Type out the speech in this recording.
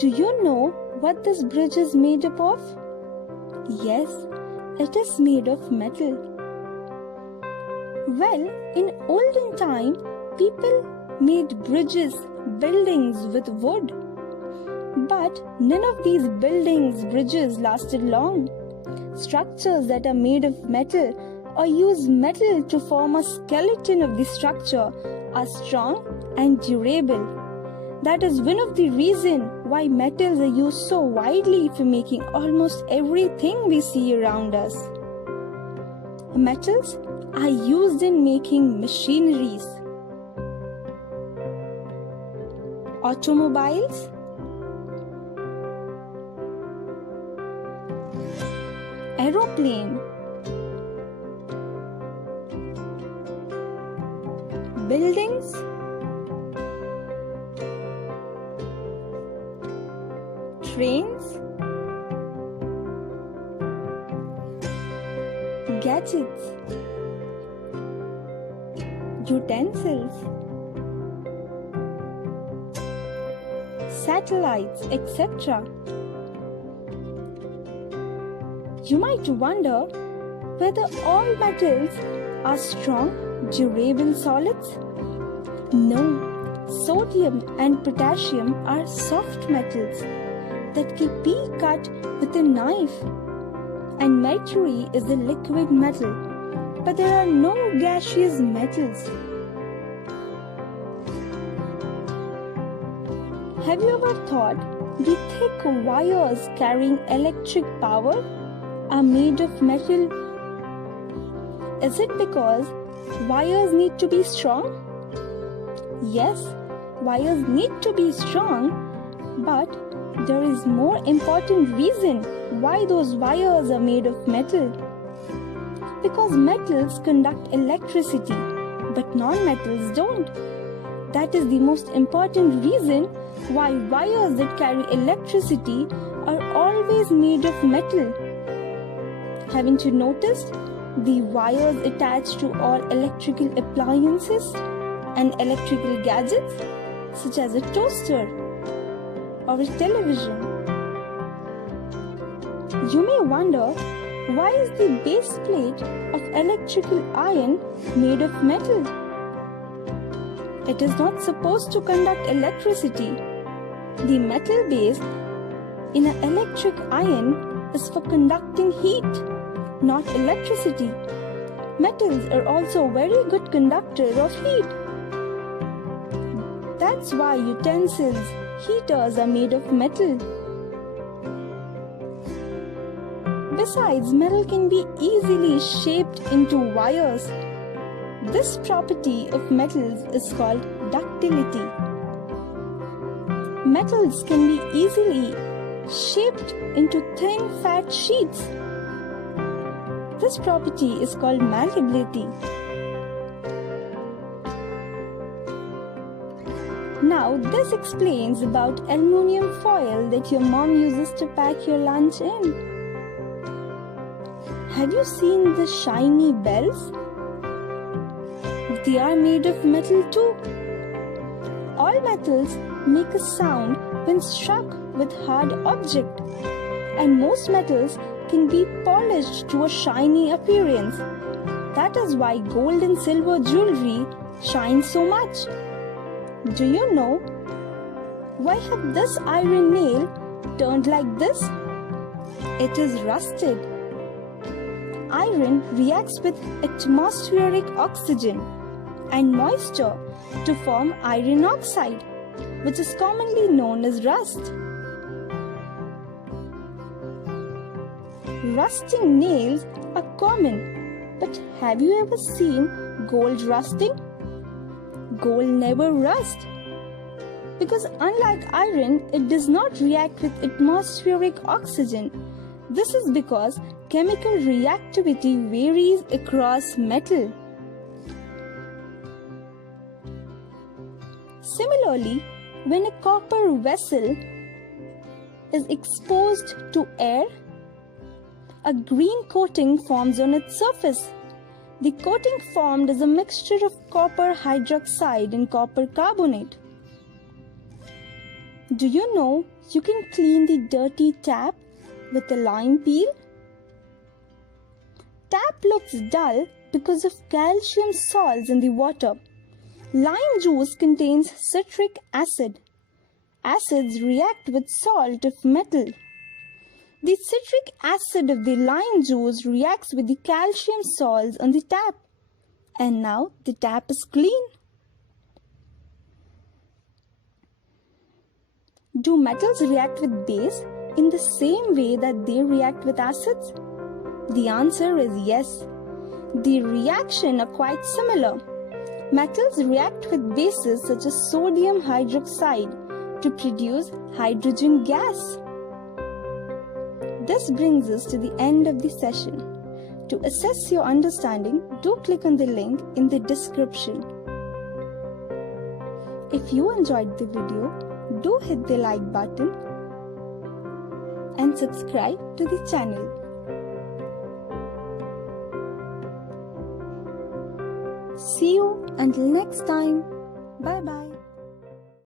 Do you know what this bridge is made up of? Yes, it is made of metal. Well, in olden time, people made bridges, buildings with wood. But none of these buildings, bridges lasted long. Structures that are made of metal or use metal to form a skeleton of the structure are strong and durable. That is one of the reasons why metals are used so widely for making almost everything we see around us. Metals are used in making machineries, automobiles, aeroplane, buildings, trains, gadgets, utensils, satellites, etc. You might wonder whether all metals are strong, durable solids. No, sodium and potassium are soft metals that can be cut with a knife. And mercury is a liquid metal, but there are no gaseous metals. Have you ever thought the thick wires carrying electric power are made of metal? Is it because wires need to be strong? Yes, wires need to be strong, but there is more important reason why those wires are made of metal. Because metals conduct electricity, but non-metals don't. That is the most important reason why wires that carry electricity are always made of metal. Haven't you noticed the wires attached to all electrical appliances and electrical gadgets such as a toaster or a television? You may wonder, why is the base plate of electrical iron made of metal? It is not supposed to conduct electricity. The metal base in an electric iron is for conducting heat, not electricity. Metals are also very good conductors of heat. That's why utensils, heaters are made of metal. Besides, metal can be easily shaped into wires. This property of metals is called ductility. Metals can be easily shaped into thin fat sheets. This property is called malleability. Now, this explains about aluminum foil that your mom uses to pack your lunch in. Have you seen the shiny bells? They are made of metal too. All metals make a sound when struck with hard object, and most metals can be polished to a shiny appearance. That is why gold and silver jewelry shines so much. Do you know why have this iron nail turned like this? It is rusted. Iron reacts with atmospheric oxygen and moisture to form iron oxide, which is commonly known as rust. Rusting nails are common, but have you ever seen gold rusting? Gold never rusts because unlike iron, it does not react with atmospheric oxygen. This is because chemical reactivity varies across metal. Similarly, when a copper vessel is exposed to air, a green coating forms on its surface. The coating formed is a mixture of copper hydroxide and copper carbonate. Do you know you can clean the dirty tap with a lime peel? Tap looks dull because of calcium salts in the water. Lime juice contains citric acid. Acids react with salt of metal. The citric acid of the lime juice reacts with the calcium salts on the tap. And now the tap is clean. Do metals react with base in the same way that they react with acids? The answer is yes. The reactions are quite similar. Metals react with bases such as sodium hydroxide to produce hydrogen gas. This brings us to the end of the session. To assess your understanding, do click on the link in the description. If you enjoyed the video, do hit the like button and subscribe to the channel. See you until next time. Bye bye.